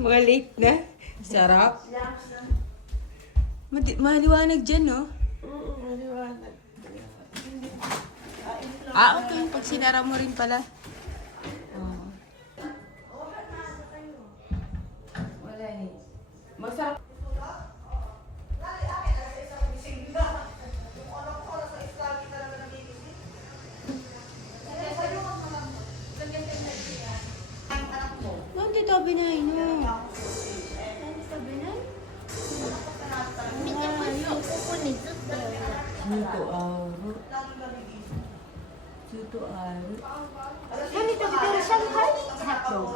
Mga late na. Sarap. Maliwanag dyan, no? Maliwanag. Okay. Pag sinara mo rin pala. Wala eh. Masarap. Nanti tabi na ino. Suto aro. Ano ito? Pero Shanghai? Hotdog.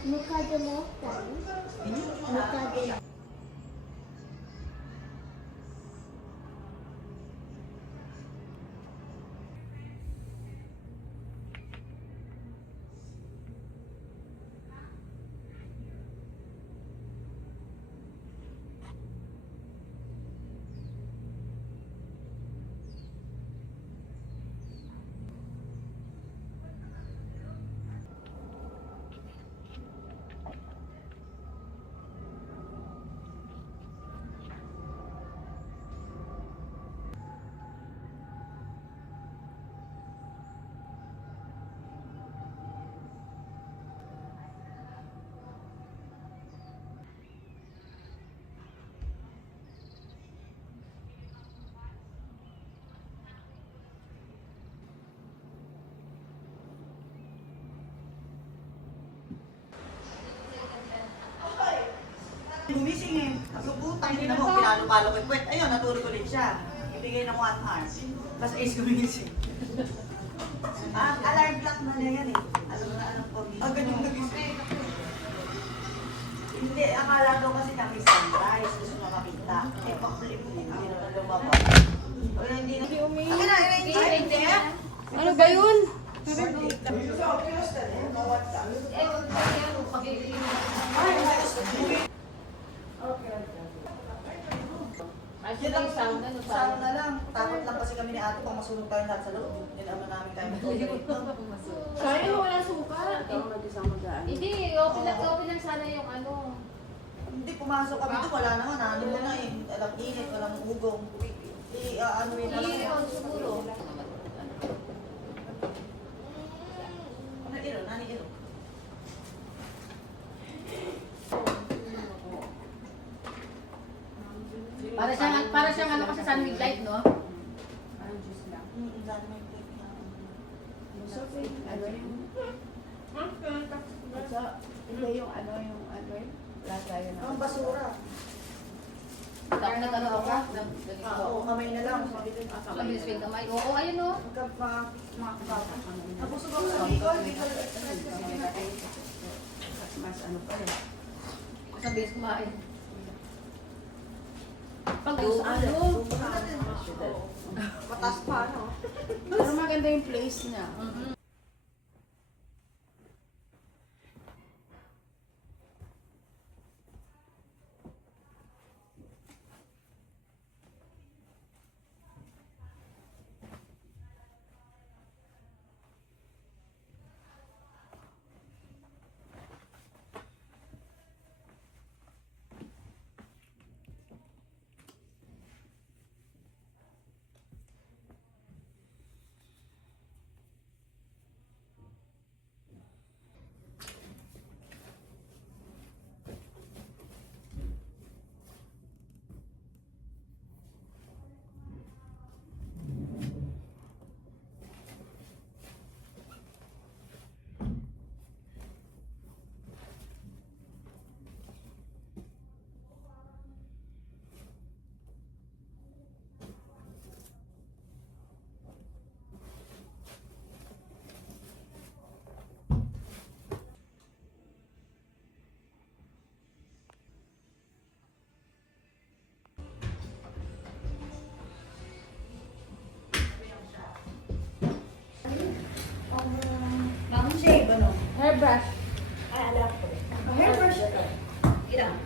Mukha mo Mukha Gumising eh. Pagkuputang, hindi na mo, pinalo-palo ko. Pwet, ayun, natulog ulit siya. Ibigay ng 1 hour. Tapos Ace gumising. Alarm clock na niya yan eh. Alam na, alam ko. Ganyan nagising. Hindi, akala daw kasi kami sunrise. Gusto na makita. Eh, paklip mo. Hindi naman lumabas. O yun, hindi na. Akin na, hindi. Ano ba yun? Yun lang, sauna lang. Takot lang kasi kami ni ate pang masunog tayo lahat sa loob. Hindi naman namin tayo matulog. Sayang wala suka. Hindi, open lang sana yung ano. Hindi, pumasok kami doon. Wala naman. Ano mo na eh. Walang init, walang ugong. Ano yun na lang. Iyon siguro. Nani-iro, nani-iro. Para siyang ano kasi sunmig light, no? Dami may plate na. Hindi yung ano yung lasa yun. Ang basura. Tapos nag-ano ako? Oo, kamay na lang. Mabilis yung kamay. Oo, ayun o. Mga kabata. Nabusog ako sa Bicol. Mas ano pa rin. Mabilis kumain. Pag Ano? Mataas pa, no? Pero maganda yung place niya. Shave, ano? Hairbrush. Ay, alam ko. Hairbrush. Ilang?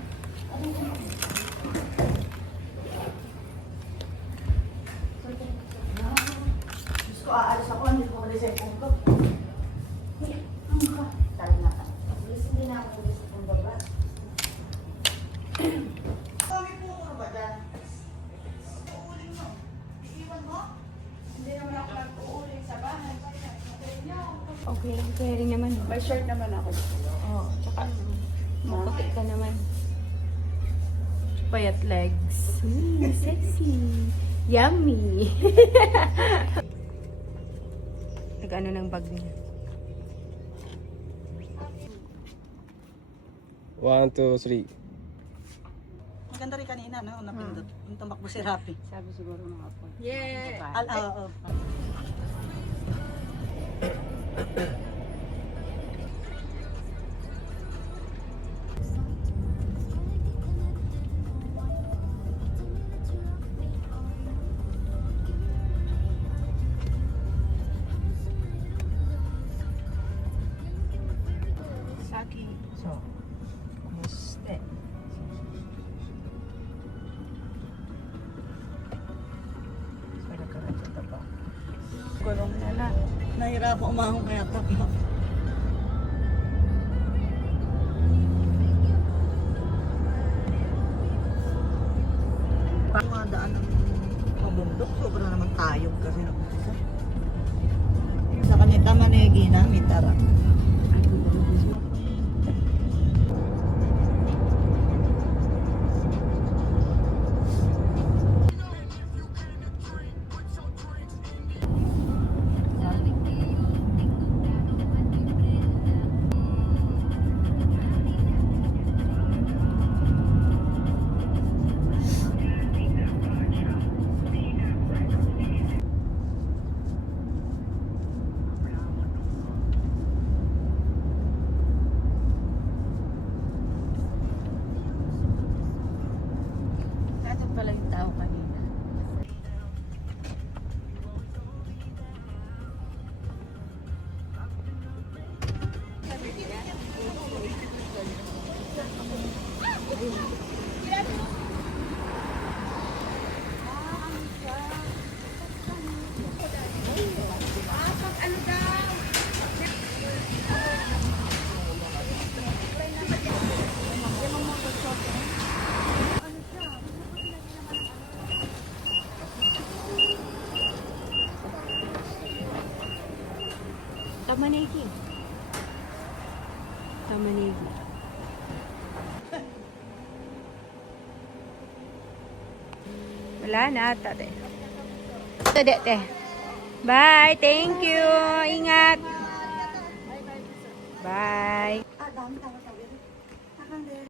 Pwede naman. May shirt naman ako. Oo, tsaka maputi ka naman. Payat legs. Sexy. Yummy. Nag-ano ng bag niya. 1, 2, 3. Maganda rin kanina, no? Napindot. Yung tumakbo si Rapi. Sabi siguro ng apo. Yeah. Oo. Saki. So, kumusta? Sarap ka rin sa taba. Gulong na na. Nahirapan umahong kaya taba. Mga daan ng mabundok, sobra naman tayog kasi nag-umpisa. Sa kanita manegi na, mitara. Nandun pala yung tao kanina. Tamanegi. Tamanegi. Wala na, tate. Tate. Bye. Thank you. Ingat. Bye.